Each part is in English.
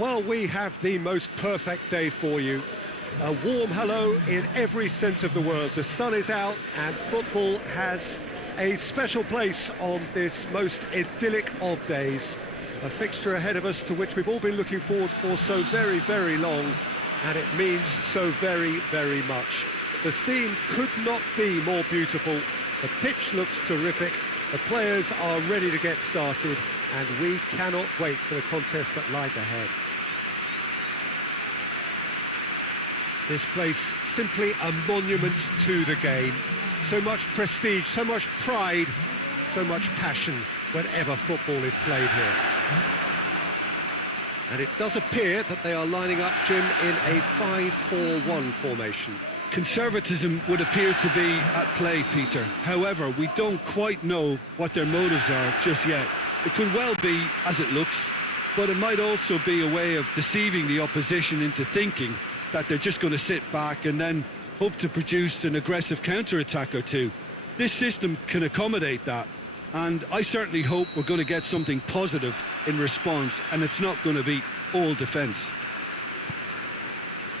Well, we have the most perfect day for you. A warm hello in every sense of the word. The sun is out and football has a special place on this most idyllic of days. A fixture ahead of us to which we've all been looking forward for so very, very long, and it means so very, very much. The scene could not be more beautiful. The pitch looks terrific. The players are ready to get started, and we cannot wait for the contest that lies ahead. This place, simply a monument to the game. So much prestige, so much pride, so much passion whenever football is played here. And it does appear that they are lining up, Jim, in a 5-4-1 formation. Conservatism would appear to be at play, Peter. However, we don't quite know what their motives are just yet. It could well be as it looks, but it might also be a way of deceiving the opposition into thinking that they're just going to sit back and then hope to produce an aggressive counter-attack or two. This system can accommodate that, and I certainly hope we're going to get something positive in response, and it's not going to be all defence.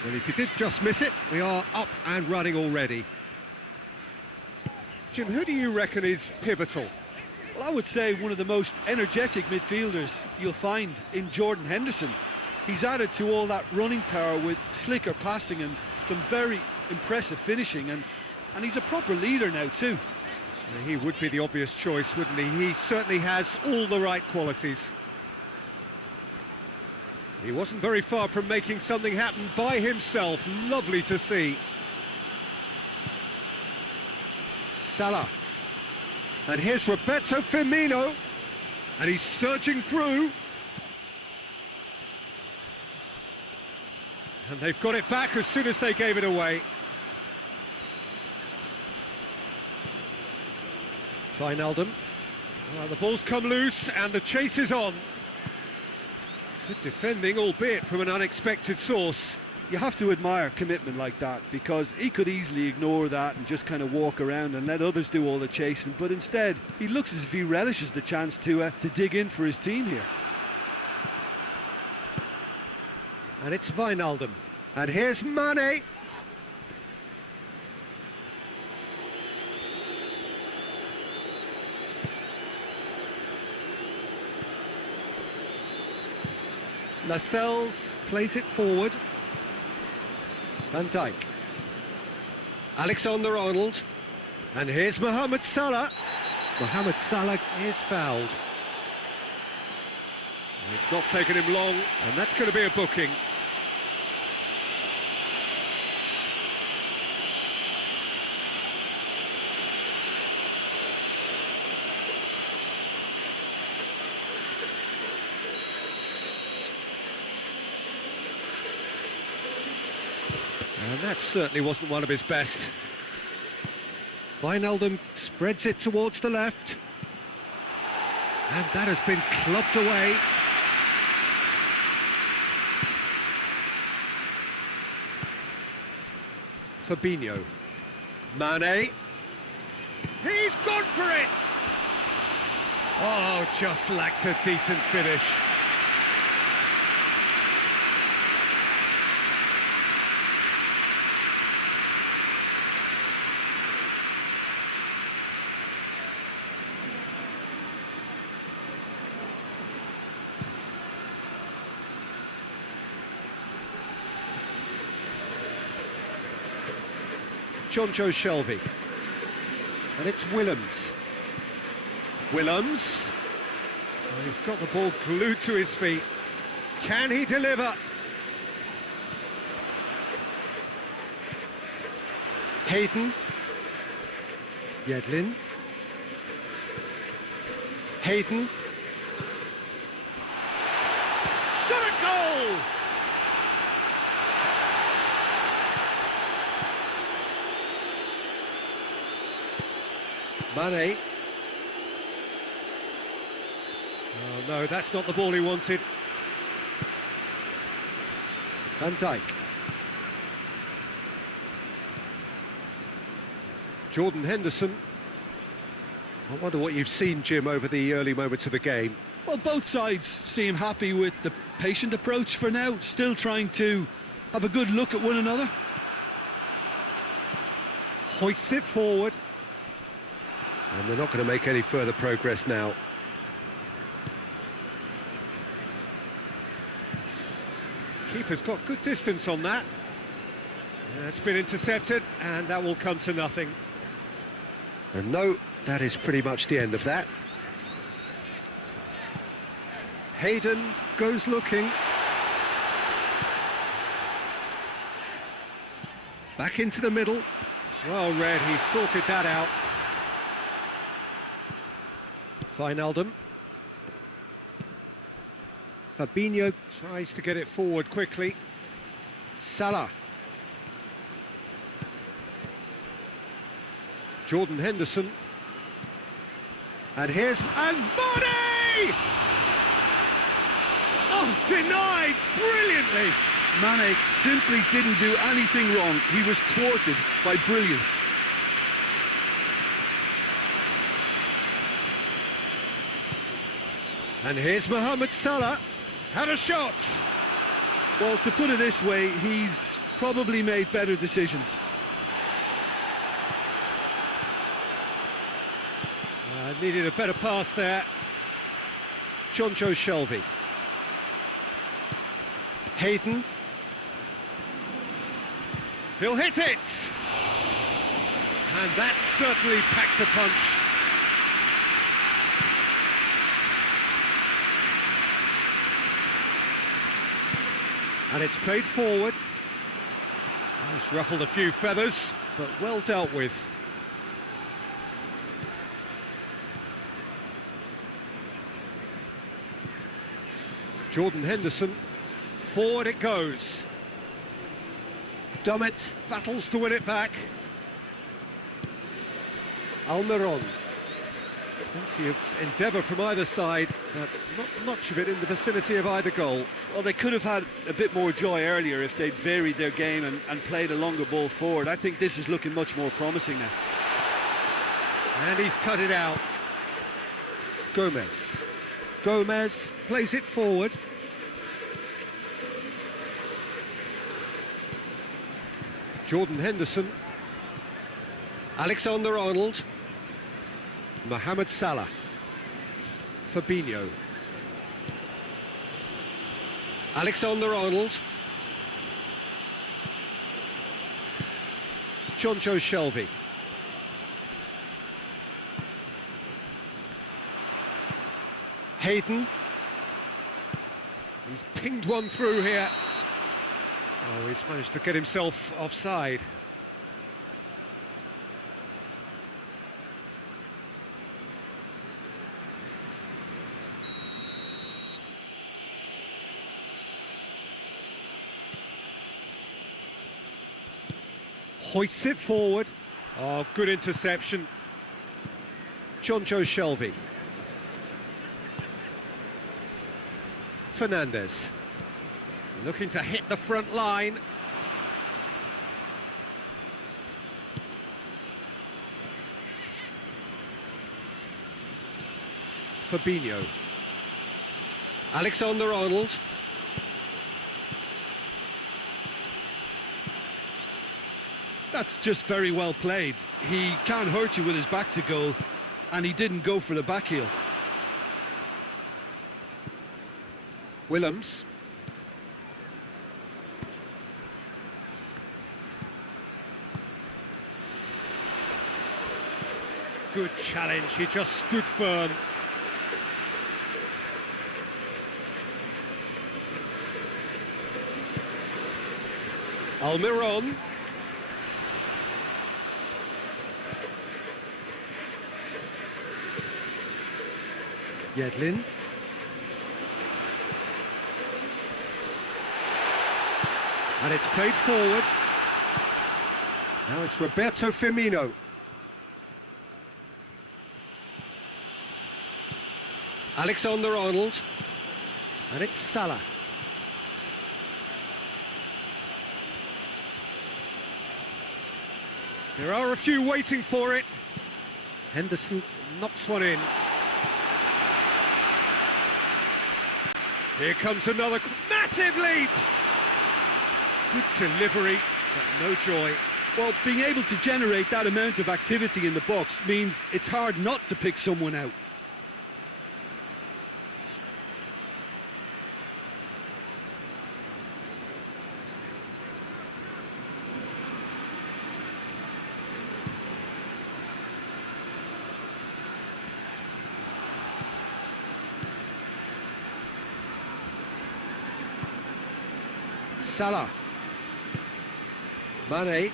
Well, if you did just miss it, we are up and running already. Jim, who do you reckon is pivotal? Well, I would say one of the most energetic midfielders you'll find in Jordan Henderson. He's added to all that running power with slicker passing and some very impressive finishing, and he's a proper leader now too. He would be the obvious choice, wouldn't he? He certainly has all the right qualities. He wasn't very far from making something happen by himself. Lovely to see. Salah. And here's Roberto Firmino. And he's surging through. And they've got it back as soon as they gave it away. Wijnaldum. Well, the ball's come loose and the chase is on. Good defending, albeit from an unexpected source. You have to admire commitment like that, because he could easily ignore that and just kind of walk around and let others do all the chasing, but instead he looks as if he relishes the chance to dig in for his team here. And it's Wijnaldum. And here's Mane. Lascelles plays it forward. Van Dijk. Alexander-Arnold. And here's Mohamed Salah. Mohamed Salah is fouled. It's not taken him long, and that's going to be a booking. And that certainly wasn't one of his best. Wijnaldum spreads it towards the left. And that has been clubbed away. Fabinho. Mane. He's gone for it! Oh, just lacked a decent finish. Jonjo Shelvey. And it's Willems. Willems. Oh, he's got the ball glued to his feet. Can he deliver? Hayden. Yedlin. Hayden. Shot a goal! Mane. Oh no, that's not the ball he wanted. Van Dijk. Jordan Henderson. I wonder what you've seen, Jim, over the early moments of the game. Well, both sides seem happy with the patient approach for now, still trying to have a good look at one another. Hoists it forward. And they're not going to make any further progress now. Keeper's got good distance on that. It's been intercepted, and that will come to nothing. And no, that is pretty much the end of that. Hayden goes looking. Back into the middle. Well read, he sorted that out. Wijnaldum. Fabinho tries to get it forward quickly. Salah. Jordan Henderson. And here's... and Mane! Oh, denied brilliantly! Mane simply didn't do anything wrong. He was thwarted by brilliance. And here's Mohamed Salah. Had a shot! Well, to put it this way, he's probably made better decisions. Needed a better pass there. Jonjo Shelvey. Hayden. He'll hit it! And that certainly packs a punch. And it's played forward. It's ruffled a few feathers, but well dealt with. Jordan Henderson, forward it goes. Dummett battles to win it back. Almiron. Plenty of endeavour from either side, but not much of it in the vicinity of either goal. Well, they could have had a bit more joy earlier if they'd varied their game and played a longer ball forward. I think this is looking much more promising now. And he's cut it out. Gomez. Gomez plays it forward. Jordan Henderson. Alexander-Arnold. Mohamed Salah. Fabinho. Alexander-Arnold. Jonjo Shelvey. Hayden. He's pinged one through here. Oh, he's managed to get himself offside. Hoists it forward. Oh, good interception. Jonjo Shelvey. Fernandes. Looking to hit the front line. Fabinho. Alexander-Arnold. That's just very well played. He can't hurt you with his back to goal, and he didn't go for the back heel. Willems. Good challenge, he just stood firm. Almiron. Yedlin. And it's played forward. Now it's Roberto Firmino. Alexander-Arnold. And it's Salah. There are a few waiting for it. Henderson knocks one in. Here comes another massive leap. Good delivery, but no joy. Well, being able to generate that amount of activity in the box means it's hard not to pick someone out. Salah. Mane.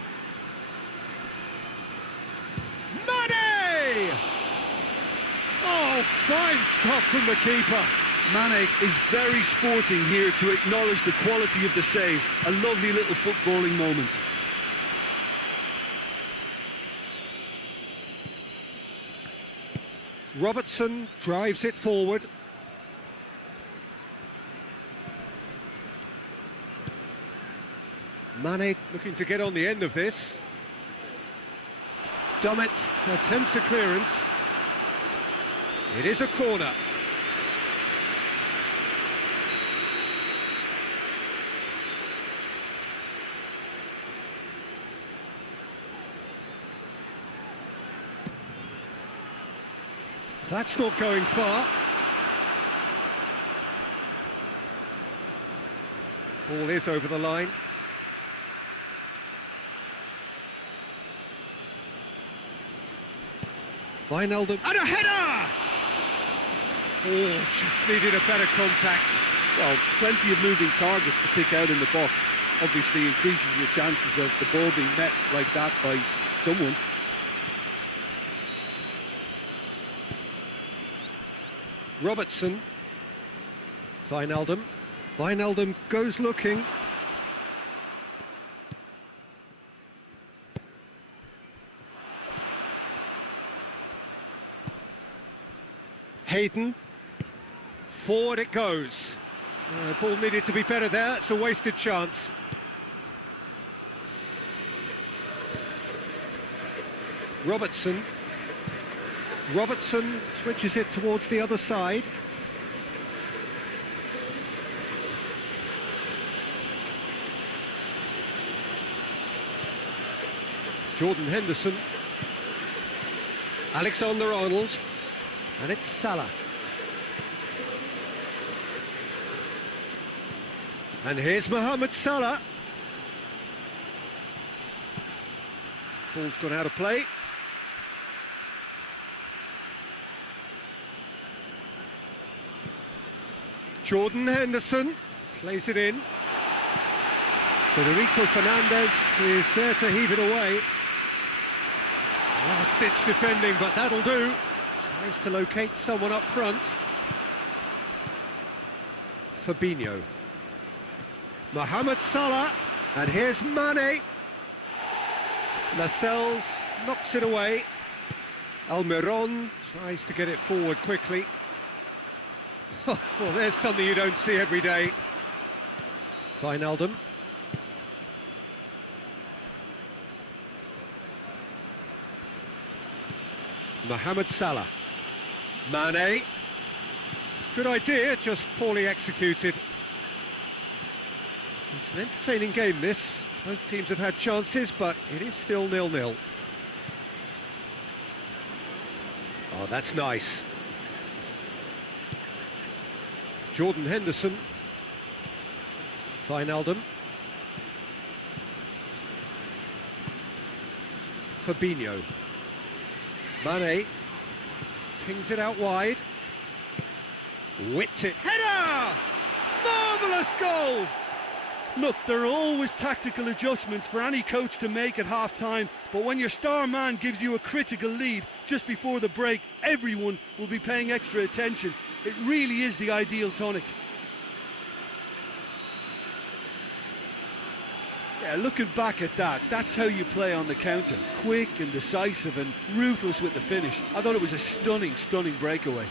Mane! Oh, fine stop from the keeper. Mane is very sporting here to acknowledge the quality of the save. A lovely little footballing moment. Robertson drives it forward. Mane looking to get on the end of this. Dummett attempts a clearance. It is a corner. That's not going far. Ball is over the line. Wijnaldum, and a header! Oh, just needed a better contact. Well, plenty of moving targets to pick out in the box. Obviously increases your chances of the ball being met like that by someone. Robertson. Wijnaldum. Wijnaldum goes looking. Hayden. Forward it goes. Ball needed to be better there. It's a wasted chance. Robertson. Robertson switches it towards the other side. Jordan Henderson. Alexander-Arnold. And it's Salah. And here's Mohamed Salah. Ball's gone out of play. Jordan Henderson plays it in. Federico Fernandez is there to heave it away. Last-ditch defending, but that'll do. Tries to locate someone up front. Fabinho. Mohamed Salah. And here's Mane. Lascelles knocks it away. Almiron tries to get it forward quickly. Well, there's something you don't see every day. Wijnaldum. Mohamed Salah. Mane. Good idea, just poorly executed. It's an entertaining game, this. Both teams have had chances, but it is still 0-0. Oh, that's nice. Jordan Henderson. Wijnaldum. Fabinho. Mane pings it out wide. Whipped it. Header! Marvellous goal! Look, there are always tactical adjustments for any coach to make at half-time, but when your star man gives you a critical lead just before the break, everyone will be paying extra attention. It really is the ideal tonic. Yeah, looking back at that, that's how you play on the counter. Quick and decisive and ruthless with the finish. I thought it was a stunning, stunning breakaway.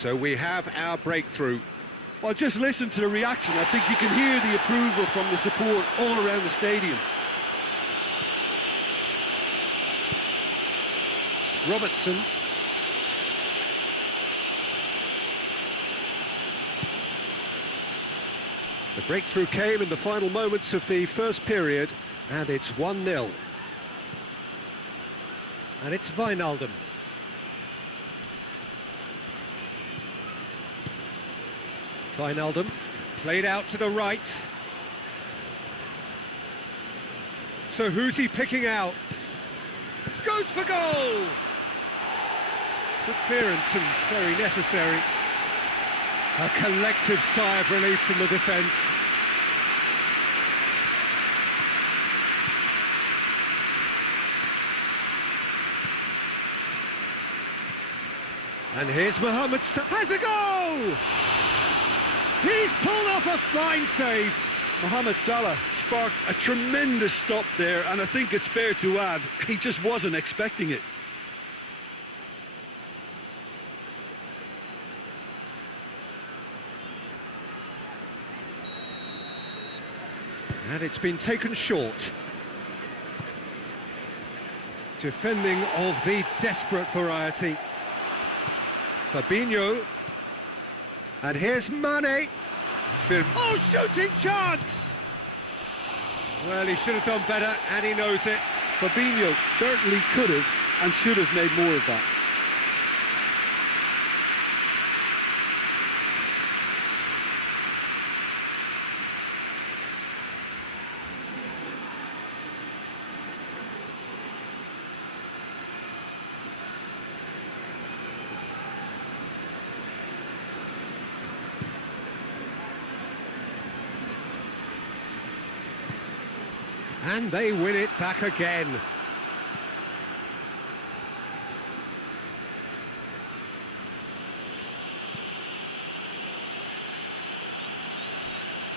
So we have our breakthrough. Well, just listen to the reaction. I think you can hear the approval from the support all around the stadium. Robertson. The breakthrough came in the final moments of the first period, and it's 1-0. And it's Wijnaldum. Wijnaldum, played out to the right. So who's he picking out? Goes for goal! Good clearance and very necessary. A collective sigh of relief from the defence. And here's Mohamed has a goal! He's pulled off a fine save. Mohamed Salah sparked a tremendous stop there, and I think it's fair to add, he just wasn't expecting it. And it's been taken short. Defending of the desperate variety. Fabinho. And here's Mane. Oh, shooting chance! Well, he should have done better, and he knows it. Fabinho certainly could have and should have made more of that. And they win it back again.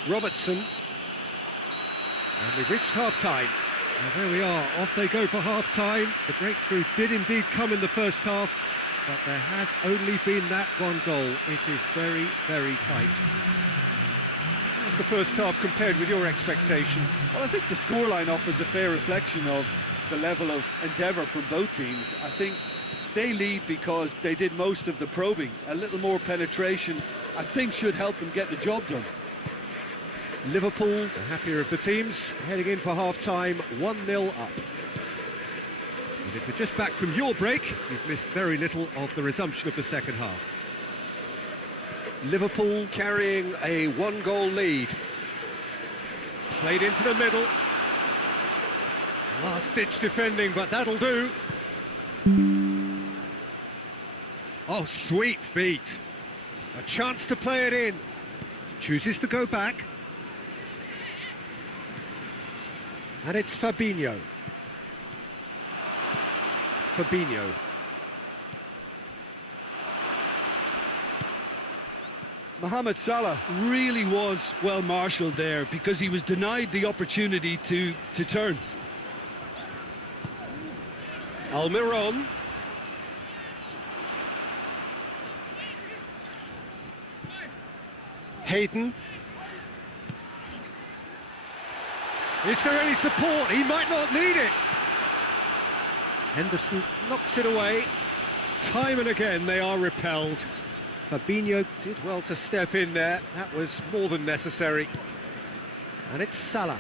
Robertson. And we've reached half-time. And there we are, off they go for half-time. The breakthrough did indeed come in the first half, but there has only been that one goal. It is very, very tight. How's the first half compared with your expectations? Well, I think the scoreline offers a fair reflection of the level of endeavour from both teams. I think they lead because they did most of the probing. A little more penetration, I think, should help them get the job done. Liverpool, the happier of the teams, heading in for half-time, 1-0 up. And if you're just back from your break, you've missed very little of the resumption of the second half. Liverpool carrying a one-goal lead. Played into the middle. Last-ditch defending, but that'll do. Oh, sweet feet. A chance to play it in. Chooses to go back. And it's Fabinho. Fabinho. Mohamed Salah really was well marshalled there because he was denied the opportunity to turn. Almiron. Hayden. Is there any support? He might not need it. Henderson knocks it away. Time and again they are repelled. Fabinho did well to step in there. That was more than necessary. And it's Salah.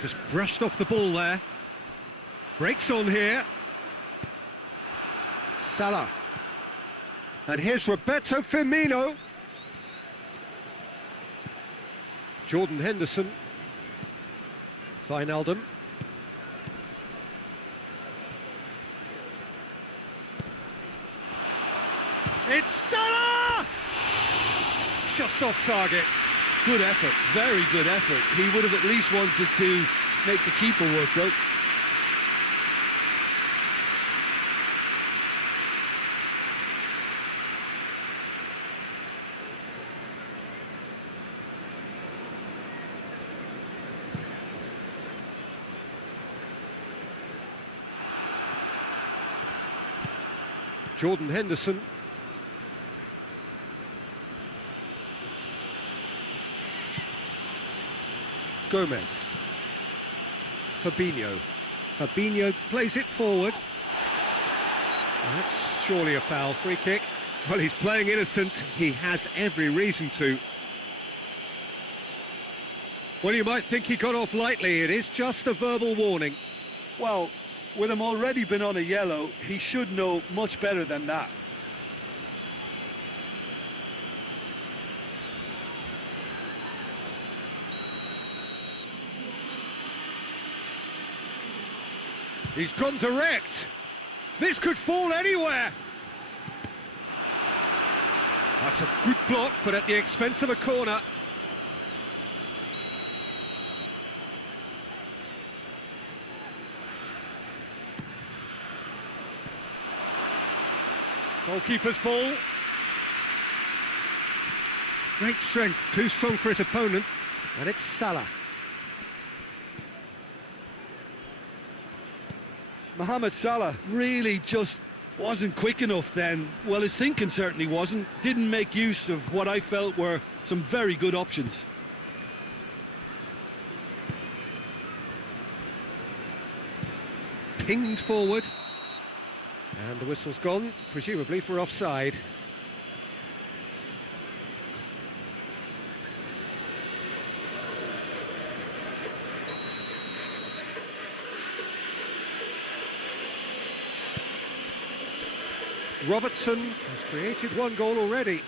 Just brushed off the ball there. Breaks on here. Salah. And here's Roberto Firmino. Jordan Henderson. Wijnaldum. It's Salah! Just off target. Good effort, very good effort. He would have at least wanted to make the keeper work out. Jordan Henderson. Gomez. Fabinho. Fabinho plays it forward. That's surely a foul. Free kick. Well, he's playing innocent. He has every reason to. Well, you might think he got off lightly. It is just a verbal warning. Well, with him already been on a yellow, he should know much better than that. He's gone direct. This could fall anywhere. That's a good block, but at the expense of a corner. Goalkeeper's ball. Great strength, too strong for his opponent, and it's Salah. Mohamed Salah really just wasn't quick enough then. Well, his thinking certainly wasn't. Didn't make use of what I felt were some very good options. Pinged forward. And the whistle's gone, presumably for offside. Robertson has created one goal already.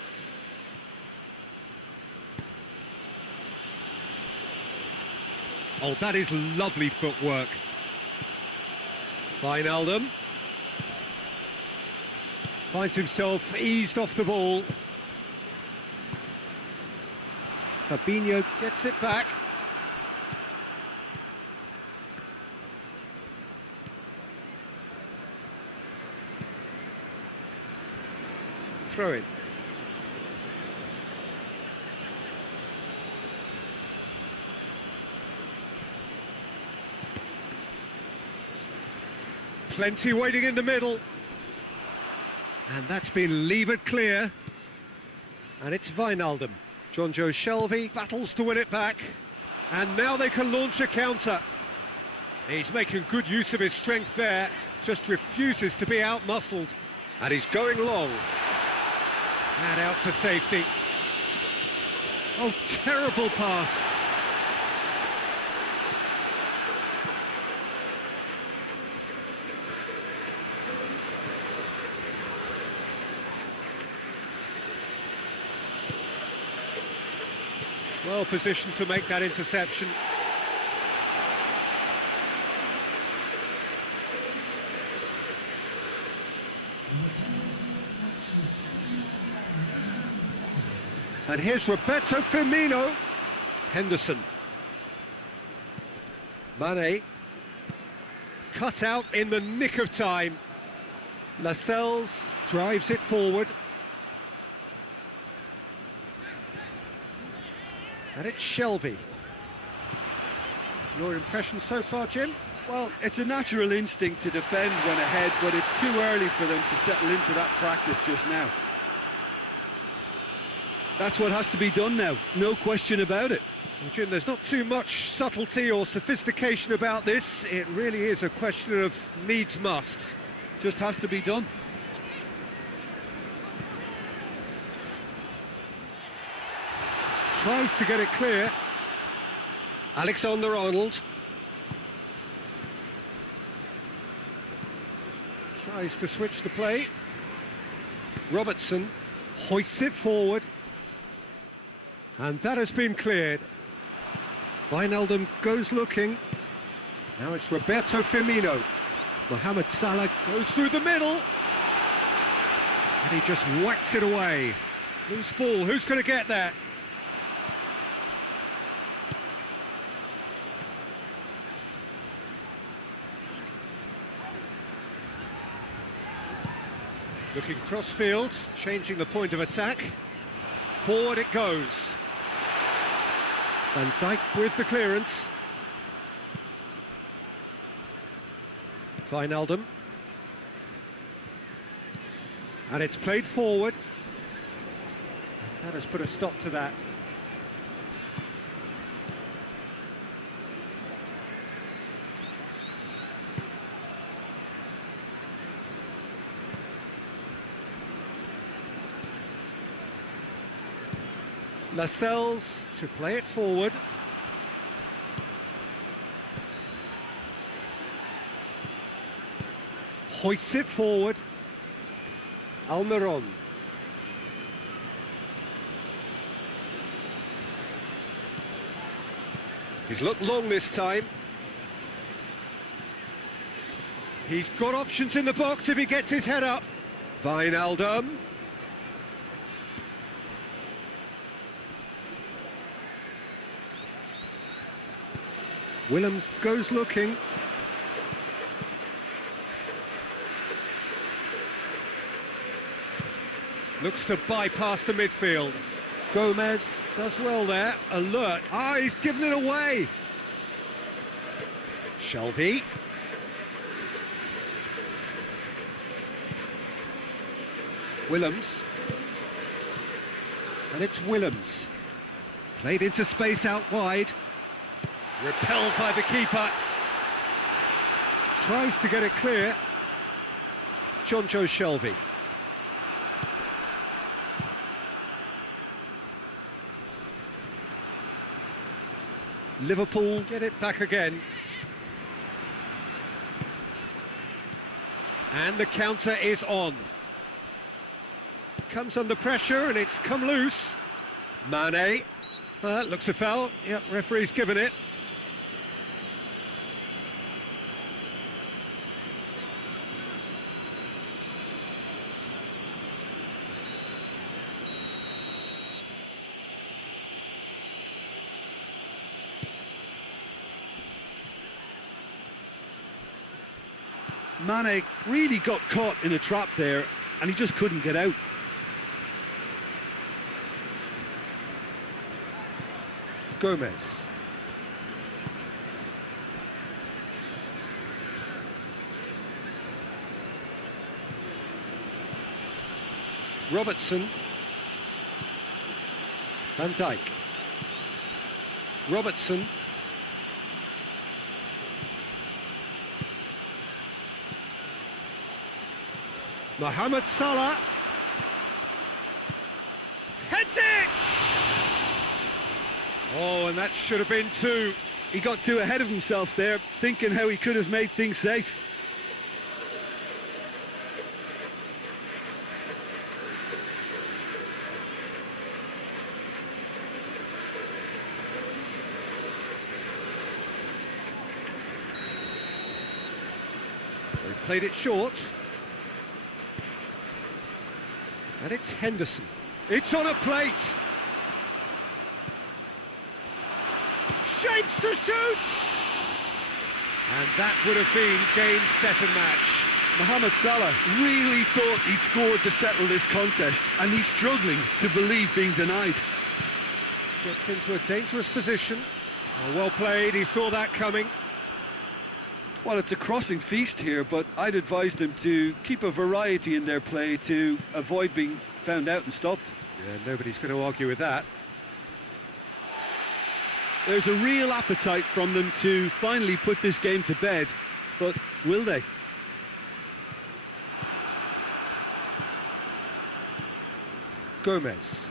Oh, that is lovely footwork. Wijnaldum finds himself eased off the ball. Fabinho gets it back. Throw in. Plenty waiting in the middle. And that's been levered clear. And it's Wijnaldum. Jonjo Shelvey battles to win it back. And now they can launch a counter. He's making good use of his strength there. Just refuses to be out-muscled. And he's going long. And out to safety. Oh, terrible pass. Well positioned to make that interception. And here's Roberto Firmino. Henderson. Mane. Cut out in the nick of time. Lascelles drives it forward. And it's Shelvey. Your impression so far, Jim? Well, it's a natural instinct to defend when ahead, but it's too early for them to settle into that practice just now. That's what has to be done now, no question about it. Well, Jim, there's not too much subtlety or sophistication about this. It really is a question of needs must. Just has to be done. Tries to get it clear. Alexander-Arnold. Tries to switch the play. Robertson hoists it forward. And that has been cleared. Wijnaldum goes looking. Now it's Roberto Firmino. Mohamed Salah goes through the middle. And he just whacks it away. Loose ball, who's going to get that? Looking cross-field, changing the point of attack. Forward it goes. Van Dijk with the clearance. Wijnaldum. And it's played forward. That has put a stop to that. Lascelles to play it forward. Hoists it forward. Almiron. He's looked long this time. He's got options in the box if he gets his head up. Wijnaldum. Willems goes looking. Looks to bypass the midfield. Gomez does well there. Alert. Ah, he's given it away. Shelvey. Willems. And it's Willems. Played into space out wide. Repelled by the keeper. Tries to get it clear. Jonjo Shelvey. Liverpool get it back again. And the counter is on. Comes under pressure and it's come loose. Mane. Looks a foul. Yep, referee's given it. Mane really got caught in a trap there and he just couldn't get out. Gomez. Robertson. Van Dijk. Robertson. Mohamed Salah. Heads it! Oh, and that should have been two. He got too ahead of himself there, thinking how he could have made things safe. They've played it short. And it's Henderson. It's on a plate. Shapes to shoot! And that would have been game, set and match. Mohamed Salah really thought he'd scored to settle this contest, and he's struggling to believe being denied. Gets into a dangerous position. Oh, well played, he saw that coming. Well, it's a crossing feast here, but I'd advise them to keep a variety in their play to avoid being found out and stopped. Yeah, nobody's going to argue with that. There's a real appetite from them to finally put this game to bed, but will they? Gomez.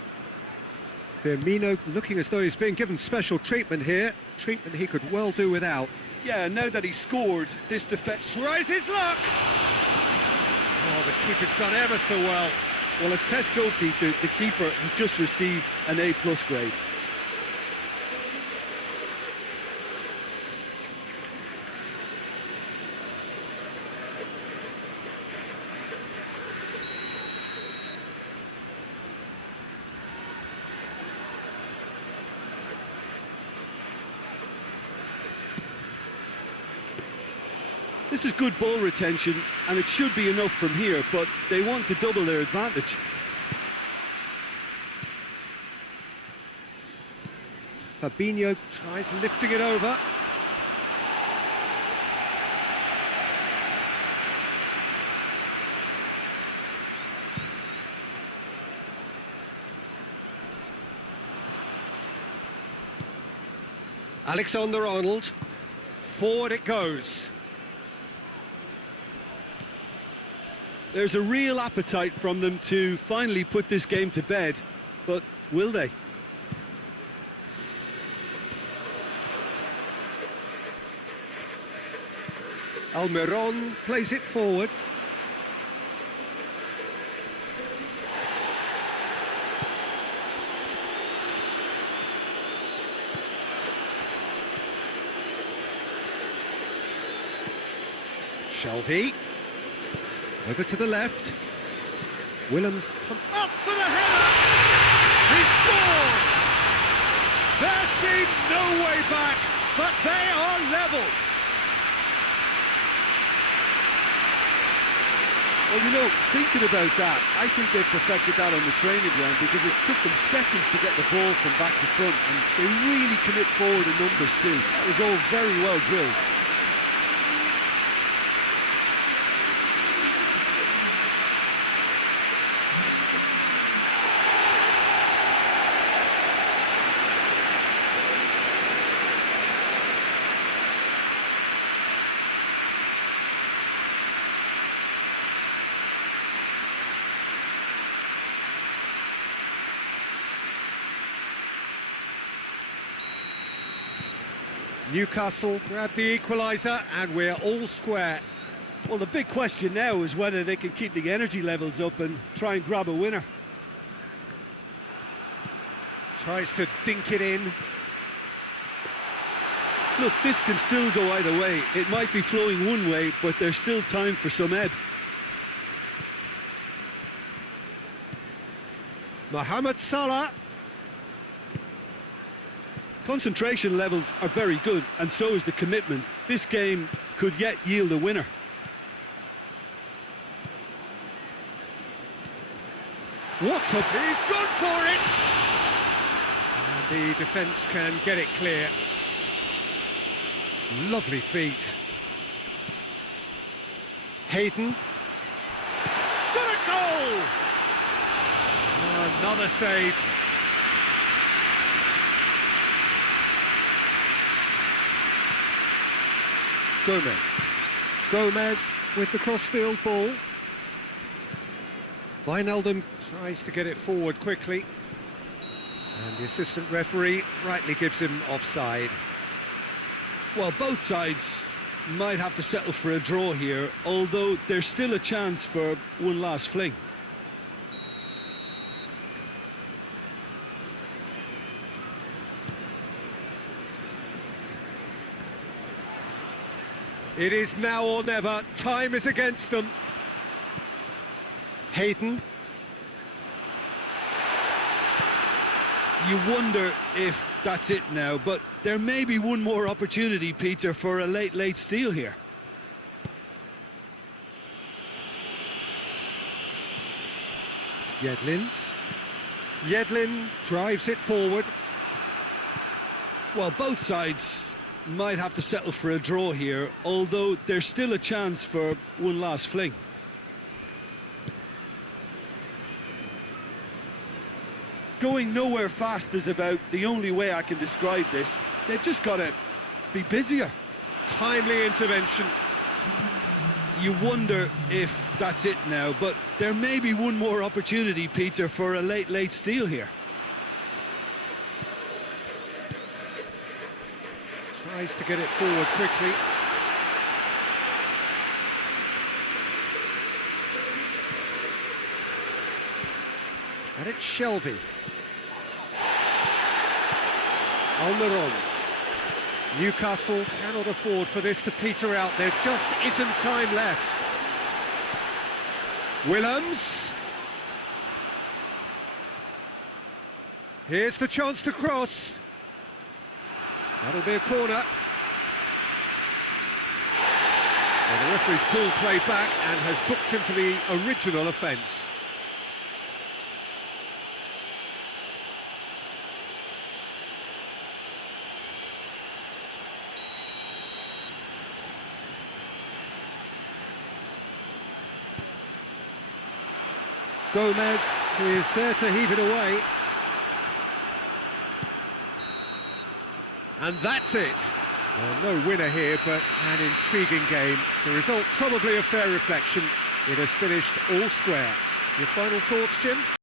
Firmino looking as though he's being given special treatment here. Treatment he could well do without. Yeah, now that he's scored, this defence tries his luck! Oh, the keeper's done ever so well. Well, as Tesco, Peter, the keeper has just received an A+ grade. This is good ball retention, and it should be enough from here, but they want to double their advantage. Fabinho tries lifting it over. Alexander-Arnold. Forward it goes. There's a real appetite from them to finally put this game to bed, but will they? Almiron plays it forward. Shelby. Over to the left. Willems up for the header! He scored! There seemed no way back, but they are level. Well, you know, thinking about that, I think they perfected that on the training ground because it took them seconds to get the ball from back to front, and they really commit forward in numbers too. That was all very well drilled. Newcastle grab the equaliser and we're all square. Well, the big question now is whether they can keep the energy levels up and try and grab a winner. Tries to dink it in. Look, this can still go either way. It might be flowing one way, but there's still time for some ebb. Mohamed Salah. Concentration levels are very good, and so is the commitment. This game could yet yield a winner. He's gone for it! And the defence can get it clear. Lovely feet. Hayden. Shot a goal! Another save. Gomez with the crossfield ball. Wijnaldum tries to get it forward quickly. And the assistant referee rightly gives him offside. Well, both sides might have to settle for a draw here, although there's still a chance for one last fling. It is now or never. Time is against them. Hayden. You wonder if that's it now, but there may be one more opportunity, Peter, for a late steal here. Yedlin drives it forward. Well, both sides might have to settle for a draw here, although there's still a chance for one last fling. Going nowhere fast is about the only way I can describe this. They've just got to be busier. Timely intervention. You wonder if that's it now, but there may be one more opportunity, Peter, for a late steal here. Tries to get it forward quickly. And it's Shelby. Almiron. Newcastle cannot afford for this to peter out. There just isn't time left. Willems. Here's the chance to cross. That'll be a corner. Well, the referee's pulled play back and has booked him for the original offence. Gomez is there to heave it away. And that's it. Well, no winner here, but an intriguing game. The result probably a fair reflection. It has finished all square. Your final thoughts, Jim?